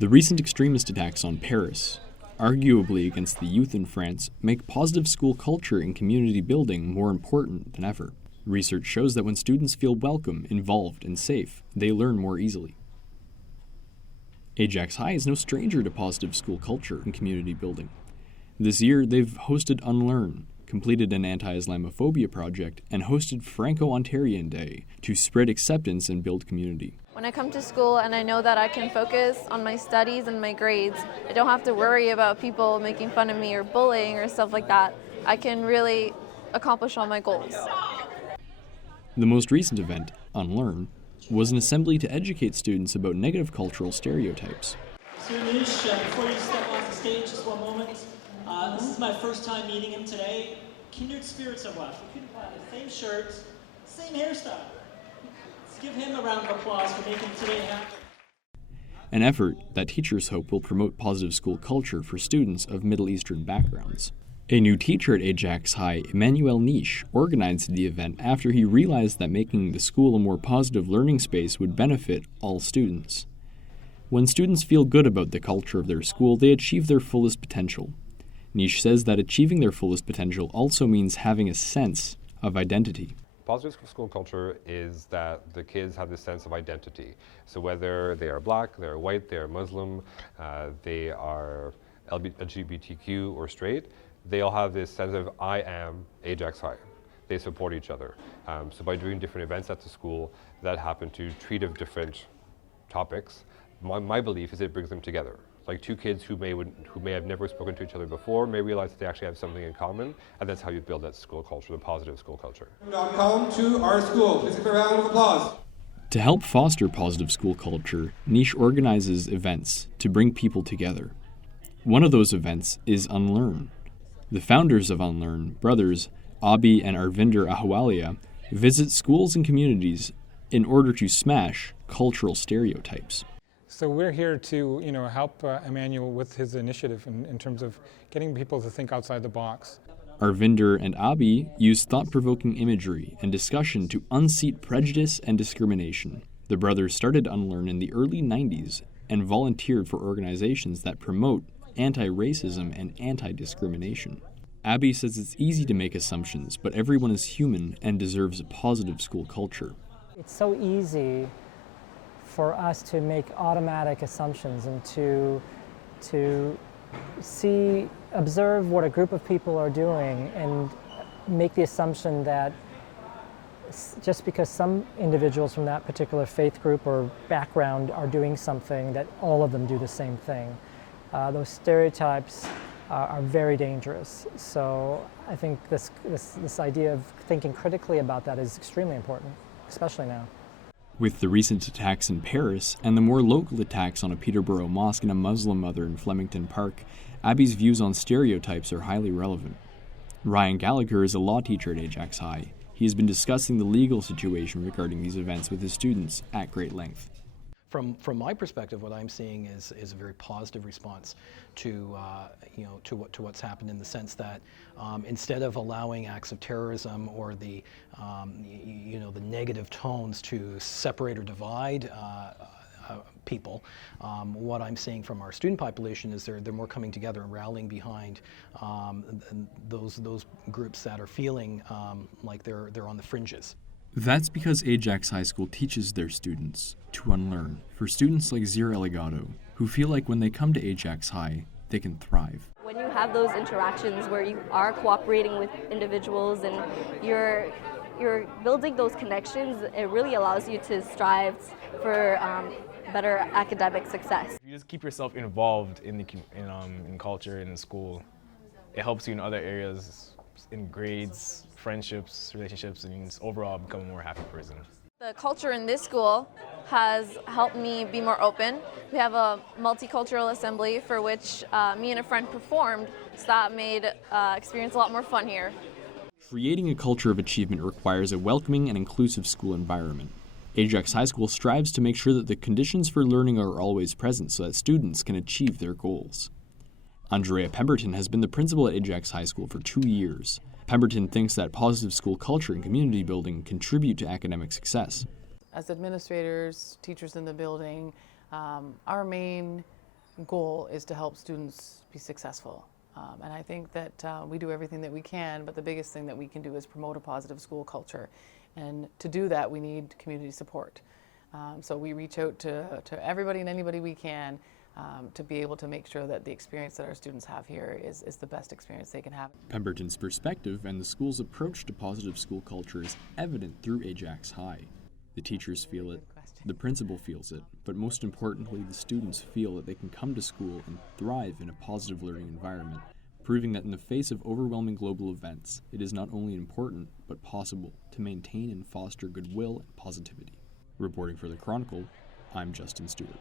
The recent extremist attacks on Paris, arguably against the youth in France, make positive school culture and community building more important than ever. Research shows that when students feel welcome, involved, and safe, they learn more easily. Ajax High is no stranger to positive school culture and community building. This year, they've hosted Unlearn, completed an anti-Islamophobia project, and hosted Franco-Ontarian Day to spread acceptance and build community. When I come to school and I know that I can focus on my studies and my grades, I don't have to worry about people making fun of me or bullying or stuff like that. I can really accomplish all my goals. The most recent event, Unlearn, was an assembly to educate students about negative cultural stereotypes. Sir Nish, before you step off the stage, just one moment. This is my first time meeting him today. Kindred spirits are left. We could buy the same shirt, same hairstyle. Let's give him a round of applause for making today happen. An effort that teachers hope will promote positive school culture for students of Middle Eastern backgrounds. A new teacher at Ajax High, Emmanuel Niche, organized the event after he realized that making the school a more positive learning space would benefit all students. When students feel good about the culture of their school, they achieve their fullest potential. Niche says that achieving their fullest potential also means having a sense of identity. Positive school culture is that the kids have this sense of identity. So whether they are black, they are white, they are Muslim, they are LGBTQ or straight, they all have this sense of I am Ajax High. They support each other. So by doing different events at the school that happen to treat of different topics, my belief is it brings them together. Like two kids who may have never spoken to each other before may realize that they actually have something in common, and that's how you build that school culture, the positive school culture. Welcome to our school. Please give a round of applause. To help foster positive school culture, Niche organizes events to bring people together. One of those events is Unlearn. The founders of Unlearn, brothers Abi and Arvinder Ahwalia, visit schools and communities in order to smash cultural stereotypes. So we're here to, help Emmanuel with his initiative in terms of getting people to think outside the box. Arvinder and Abi use thought-provoking imagery and discussion to unseat prejudice and discrimination. The brothers started Unlearn in the early 90s and volunteered for organizations that promote anti-racism and anti-discrimination. Abi says it's easy to make assumptions, but everyone is human and deserves a positive school culture. It's so easy for us to make automatic assumptions and to observe what a group of people are doing and make the assumption that just because some individuals from that particular faith group or background are doing something, that all of them do the same thing. Those stereotypes are very dangerous. So I think this idea of thinking critically about that is extremely important, especially now. With the recent attacks in Paris and the more local attacks on a Peterborough mosque and a Muslim mother in Flemington Park, Abi's views on stereotypes are highly relevant. Ryan Gallagher is a law teacher at Ajax High. He has been discussing the legal situation regarding these events with his students at great length. From my perspective, what I'm seeing is a very positive response to what's happened, in the sense that instead of allowing acts of terrorism or the negative tones to separate or divide people, what I'm seeing from our student population is they're more coming together and rallying behind those groups that are feeling like they're on the fringes. That's because Ajax High School teaches their students to unlearn. For students like Zira Eligado, who feel like when they come to Ajax High, they can thrive. When you have those interactions where you are cooperating with individuals and you're building those connections, it really allows you to strive for better academic success. If you just keep yourself involved in culture and in school, it helps you in other areas, in grades, friendships, relationships, and just overall become a more happy person. The culture in this school has helped me be more open. We have a multicultural assembly for which me and a friend performed, so that made experience a lot more fun here. Creating a culture of achievement requires a welcoming and inclusive school environment. Ajax High School strives to make sure that the conditions for learning are always present so that students can achieve their goals. Andrea Pemberton has been the principal at Ajax High School for 2 years. Pemberton thinks that positive school culture and community building contribute to academic success. As administrators, teachers in the building, our main goal is to help students be successful. And I think that we do everything that we can, but the biggest thing that we can do is promote a positive school culture. And to do that, we need community support. So we reach out to everybody and anybody we can to be able to make sure that the experience that our students have here is the best experience they can have. Pemberton's perspective and the school's approach to positive school culture is evident through Ajax High. The teachers feel it, the principal feels it, but most importantly, the students feel that they can come to school and thrive in a positive learning environment, proving that in the face of overwhelming global events, it is not only important, but possible to maintain and foster goodwill and positivity. Reporting for the Chronicle, I'm Justin Stewart.